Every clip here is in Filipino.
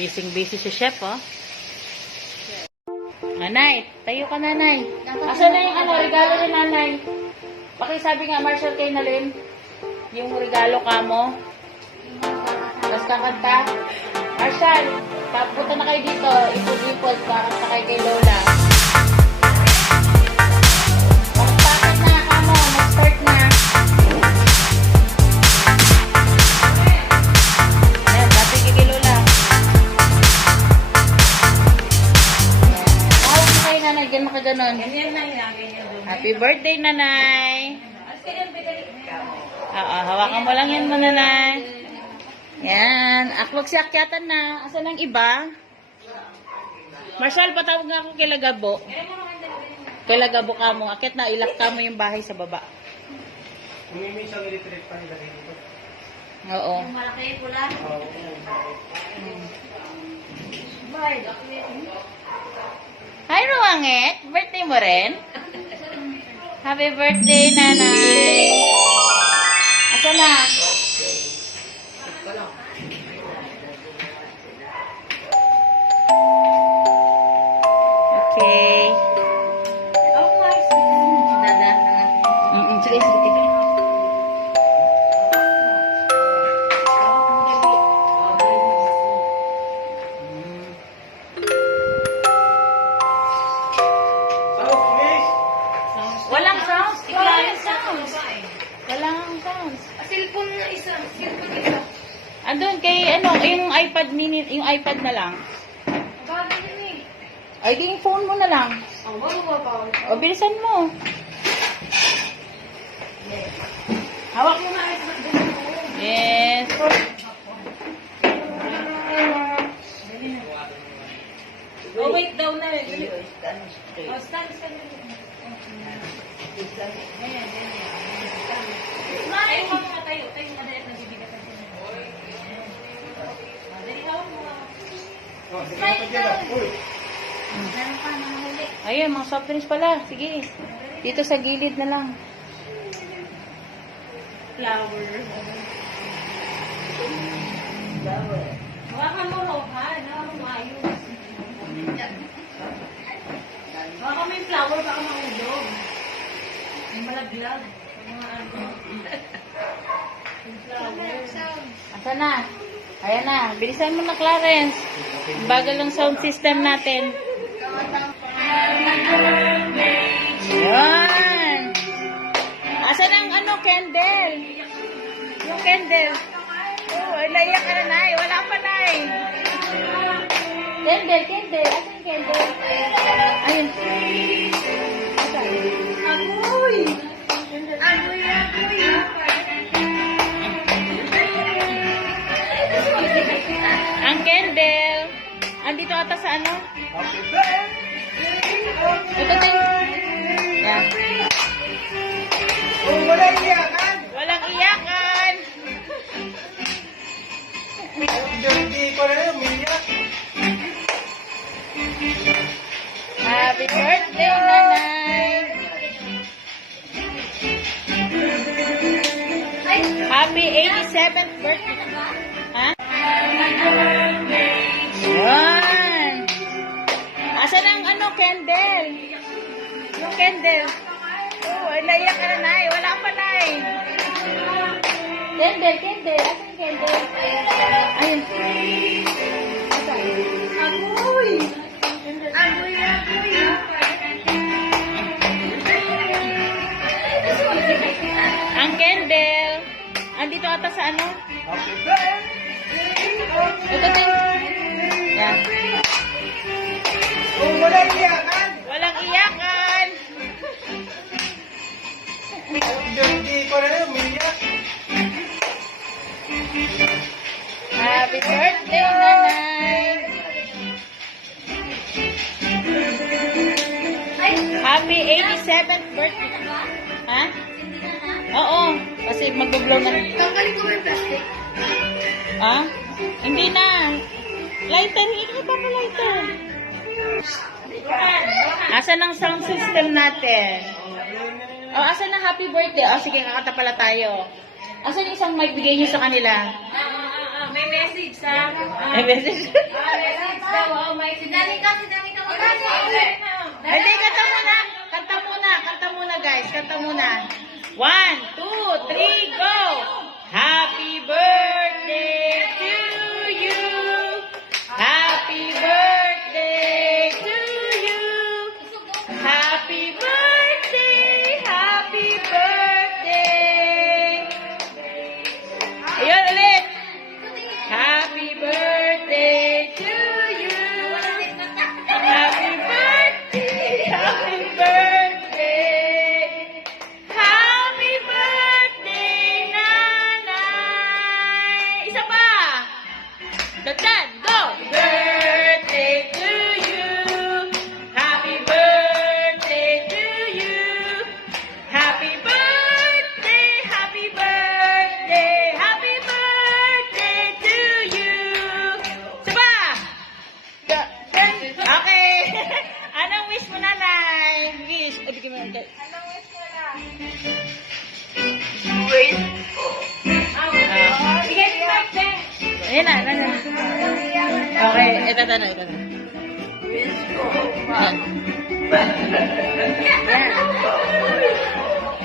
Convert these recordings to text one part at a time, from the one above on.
Busy si chef, oh. Nanay, tayo ka, nanay. Asan na yung regalo ni nanay? Pakisabi nga, Marshall, kay Nalin. Yung regalo ka mo. Tapos kakanta. Marshall, punta na kayo dito. Ipod-ipod, kakanta kayo kay Lola. Pakpakan na, kamo. Mag-start na. Ayan, dati kay Lola. Tawag mo kayo, nanay. Ganun ka ganun. Happy birthday, nanay. Oo, hawakan mo lang yan mo, nanay. Yan. Akwag si akyatan na. Asan ang iba? Marshall, patawag nga ako kay Lagabo. Kay Lagabo ka mo. Akyat na, ilak ka mo yung bahay sa baba. May isang retreat pa nila dito. Oo. Yung malaki pula. Oo. Hi, Ruangit. Birthday mo rin? Happy birthday, nanay. Asan na? Okay. Sige, sige. South, please! Walang sounds. Walang sounds. Walang sounds. Cellphone na isa. Cellphone isa. Andun kay yung iPad mini, yung iPad na lang. Bago yun eh. Ay, di yung phone mo na lang. Ang bago ba? O, bilisan mo. Hawak mo nga ito. Yes. Oh, wait daw na. Oh, stand. Ayan. Tayo mo mga tayo. Tayo madalit na bibigatan ko. Madali hawak mo nga. Oh, sige na pagyan. Uy! Meron pa mga huli. Ayun, mga soft drinks pala. Sige. Dito sa gilid na lang. Flower. Hawakan mo, Rohan. Hawakan mo ayos. Hawakan mo yung flower, baka mahulog. May malaglag. Mga ano. Yung flower. Asan na? Ayan na. Bilisan mo na, Clarence. Bagal ang sound system natin. Yan. Asan ang candle? Yung candle. Oh, naiyak ka na, Nay. Wala pa, Nay. Candle. Asan yung candle? Ayun. Amoy! Amoy! Ang candle. Andito ata sa ano? Happy birthday! Ito tayo. Yan. Oh, wala iyakan! Walang iyakan. Hindi ko na yun, umiyak. Happy birthday, nanay. Happy 87th birthday. Ha? Yan. Asan ang candle? Yung candle. Oh, naiyak ka na, Nay. Wala pa, Nay. Candle. Asan yung candle? Ayun. Asan? Amoy! Amoy! Ang candle. Andito ata sa ano? Happy birthday! Ito tayo. Yan. Oh, wala iyakan! Walang iyakan. Hindi ko na yun, umiyak. Happy birthday, nanay. Happy 87th birthday. Ha? Oo. Kasi mag-blow na. Tanggalin ko ba yung plastic? Ha? Hindi na. Lighter. Hindi ka pa lighter. Asan ang sound system natin? Oh, asan ang happy birthday? Oh, sige, kakanta pala tayo. Asan yung isang may bigay niyo sa kanila? May message message sa... May message. message daw. Oh, may Dali ka. Hindi, kanta muna. Kanta muna. Kanta muna, guys. Kanta muna. 1, 2, 3, go! Happy birthday to you. Happy birthday to you. Happy birthday. Happy birthday. Ayun ulit. Happy birthday to you. Happy birthday. Happy birthday. Happy birthday, Nanay. Isa pa. Dagdag, go. Birthday to you. Happy birthday to you. Happy birthday. Happy birthday. Happy birthday to you. Isa pa. Okay. Anong wish mo, Nanay? Wish. Bigyan mo yung Sige, birthday. Ayan na, ayan na. Okay, ito na. Ayan.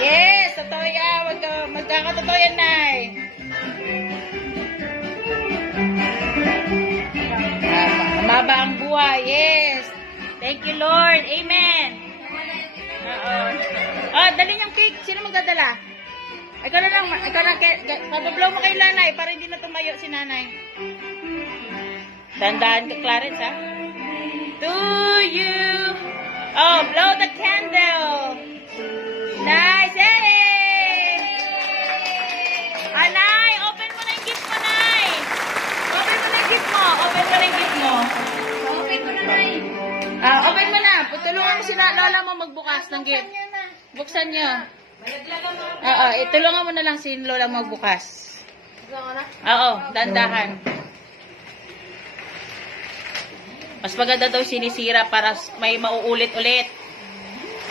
Yes, totoo yan. Magkakatotoo yan, Nay. Maba ang buhay. Yes. Thank you, Lord. Amen. Oo. Oh, dali yung cake. Sino magdadala? Ikaw na lang. Pabablaw mo kay Nanay para hindi na tumayo si Nanay. Dandaan ka, Clarence, ha? To you. Oh, blow the candle. Nice. Hey! Nay, open mo na yung gift mo, Nay. Open mo na yung gift mo. Open mo na yung gift mo. Open mo na. Tulungan mo si Lola mo magbukas ng gift. Buksan niyo. Oo, itulungan mo na lang si Lola magbukas. Oo, dandahan. Mas maganda daw sinisira para may mauulit-ulit.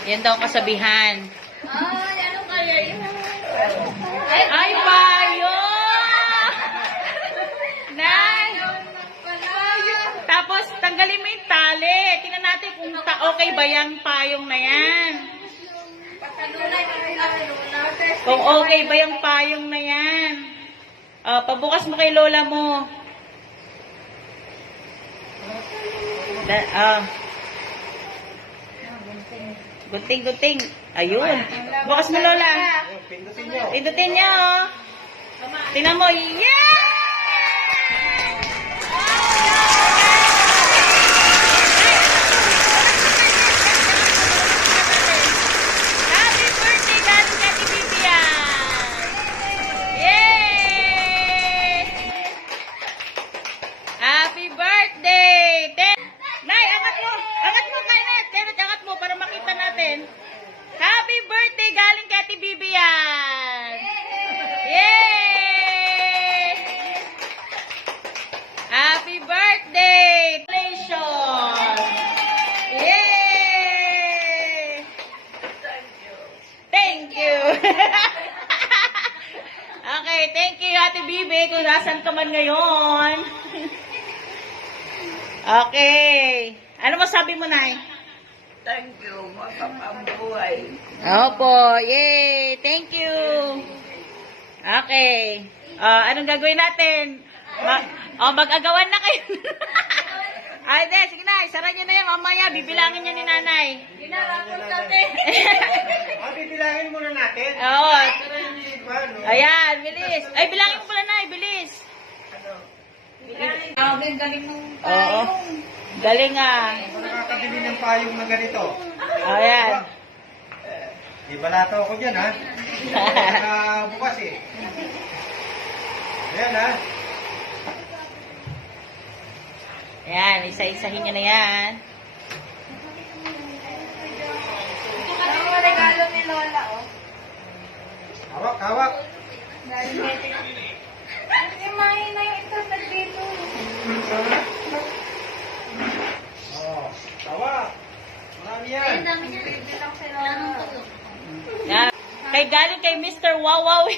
Yan daw ang kasabihan. Ay, ano kaya yun? Ay, payo! Nay! Tapos, tanggalin mo yung tali. Tingnan natin kung okay ba yung payong na yan. Kung okay ba yung payong na yan. Pabukas mo kay Lola mo. Gunting. Ayun. Bukas mo, Lola. Pindutin nyo. Pindutin niyo, oh. Tingnan mo. Yeah! Happy birthday, Daddy Daddy Bibian! Yay! Happy birthday! Nay, angat mo! Angat mo, Kenneth! Kenneth, angat mo para makita natin. Happy birthday galing kay Ate Bibian! Yay! Happy birthday! Congratulations! Yay! Thank you! Okay, thank you, Ate Bibi, kung nasan ka man ngayon. Okay. Ano masabi mo, Nay? Thank you, makapambuhay. Opo, yay! Thank you! Okay. Anong gagawin natin? Mag-agawan na kayo. Ay, de, sige na, isara nyo na yan. Mamaya, bibilangin niya ni Nanay. Ginarapon natin. Bibilangin muna natin. Oo. Ano? Ayan, bilis. Ay, bilangin mo pala, Nay, bilis. Galing nung Oo. Galing ah. Ako nakakabili ng payong na ganito. Ayan. Di balato ako dyan, ha? Bukas, eh. Ayan, ha? Ayan, isa-isahin nyo na yan. Ano mo regalo ni Lola, oh? Hawak, hawak. Hindi, mahin na yung ito sa dito. Oh, hawak. Marami yan. Dami niya. Bilang si Lola. Yan. Kay galing kay Mr. Wawaw. Wow,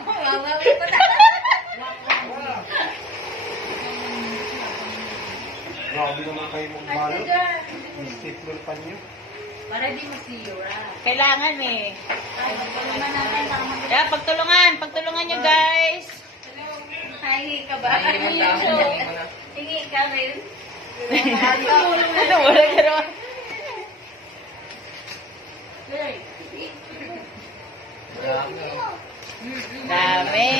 wow, wow. Grabe naman kayo magbalot. Stapler pa niyo. Para di masira. Kailangan eh. Ay, magpalungan natin. Kaya pagtulungan nyo guys. Hingi ka ba? Hingi ka rin. Ano, wala ka naman. Dami.